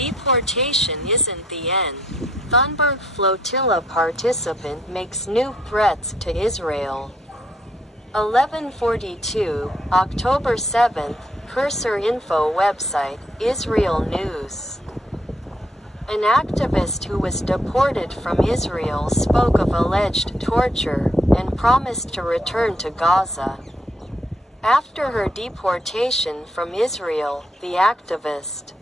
Deportation isn't the end. Thunberg flotilla participant makes new threats to Israel. 11:42, October 7th, Cursor Info website, Israel News. An activist who was deported from Israel spoke of alleged torture and promised to return to Gaza. After her deportation from Israel, the activist,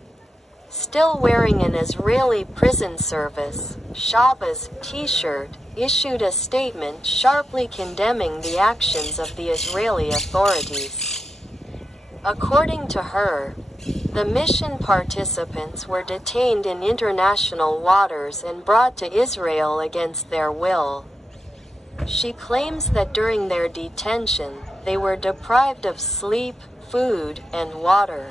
still wearing an Israeli prison service, Shabas, t-shirt, issued a statement sharply condemning the actions of the Israeli authorities. According to her, the mission participants were detained in international waters and brought to Israel against their will. She claims that during their detention, they were deprived of sleep, food, and water,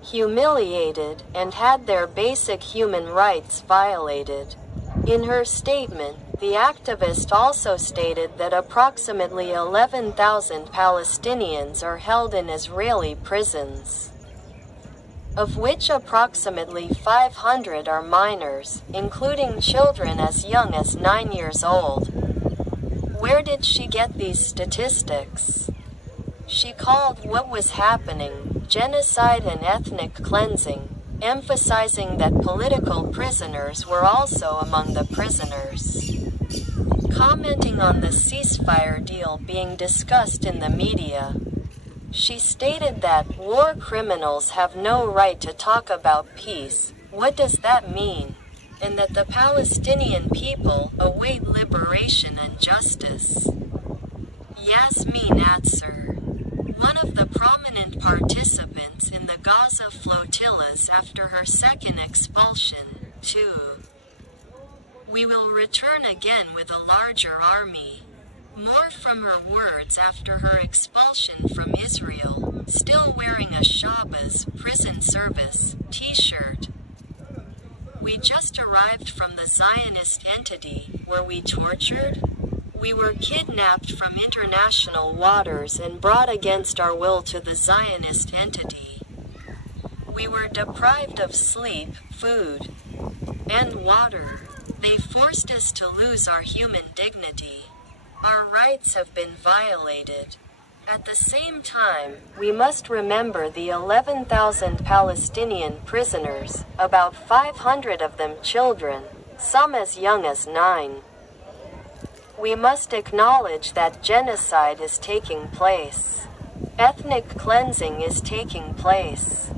humiliated, and had their basic human rights violated. In her statement, the activist also stated that approximately 11,000 Palestinians are held in Israeli prisons, of which approximately 500 are minors, including children as young as 9 years old. Where did she get these statistics? She called what was happening genocide and ethnic cleansing, emphasizing that political prisoners were also among the prisoners. Commenting on the ceasefire deal being discussed in the media, she stated that war criminals have no right to talk about peace. What does that mean? And that the Palestinian people await liberation and justice. Yasmin Atzer, one of the prominent participants in the Gaza flotillas after her second expulsion, too. We will return again with a larger army. More from her words after her expulsion from Israel, still wearing a Shabas prison service t-shirt. We just arrived from the Zionist entity. Were we tortured? We were kidnapped from international waters and brought against our will to the Zionist entity. We were deprived of sleep, food, and water. They forced us to lose our human dignity. Our rights have been violated. At the same time, we must remember the 11,000 Palestinian prisoners, about 500 of them children, some as young as 9. We must acknowledge that genocide is taking place. Ethnic cleansing is taking place.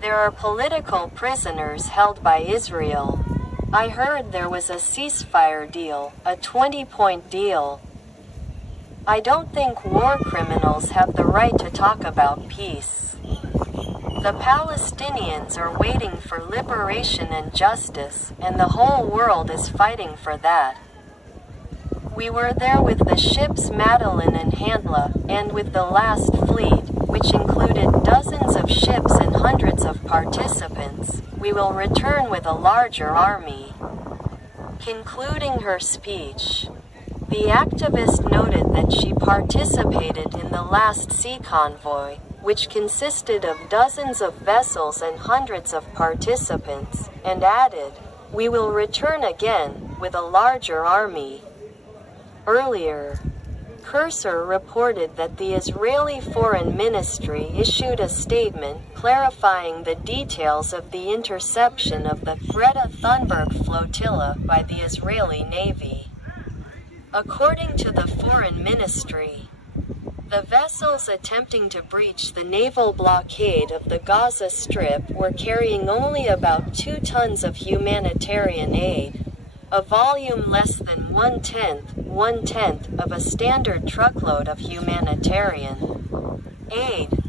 There are political prisoners held by Israel. I heard there was a ceasefire deal, a 20-point deal. I don't think war criminals have the right to talk about peace. The Palestinians are waiting for liberation and justice, and the whole world is fighting for that. We were there with the ships Madeline and Handla, and with the last fleet, which included dozens of ships and hundreds of participants. We will return with a larger army. Concluding her speech, the activist noted that she participated in the last sea convoy, which consisted of dozens of vessels and hundreds of participants, and added, "We will return again, with a larger army." Earlier, Cursor reported that the Israeli Foreign Ministry issued a statement clarifying the details of the interception of the Greta Thunberg flotilla by the Israeli Navy. According to the Foreign Ministry, the vessels attempting to breach the naval blockade of the Gaza Strip were carrying only about 2 tons of humanitarian aid, a volume less than one-tenth of a standard truckload of humanitarian aid.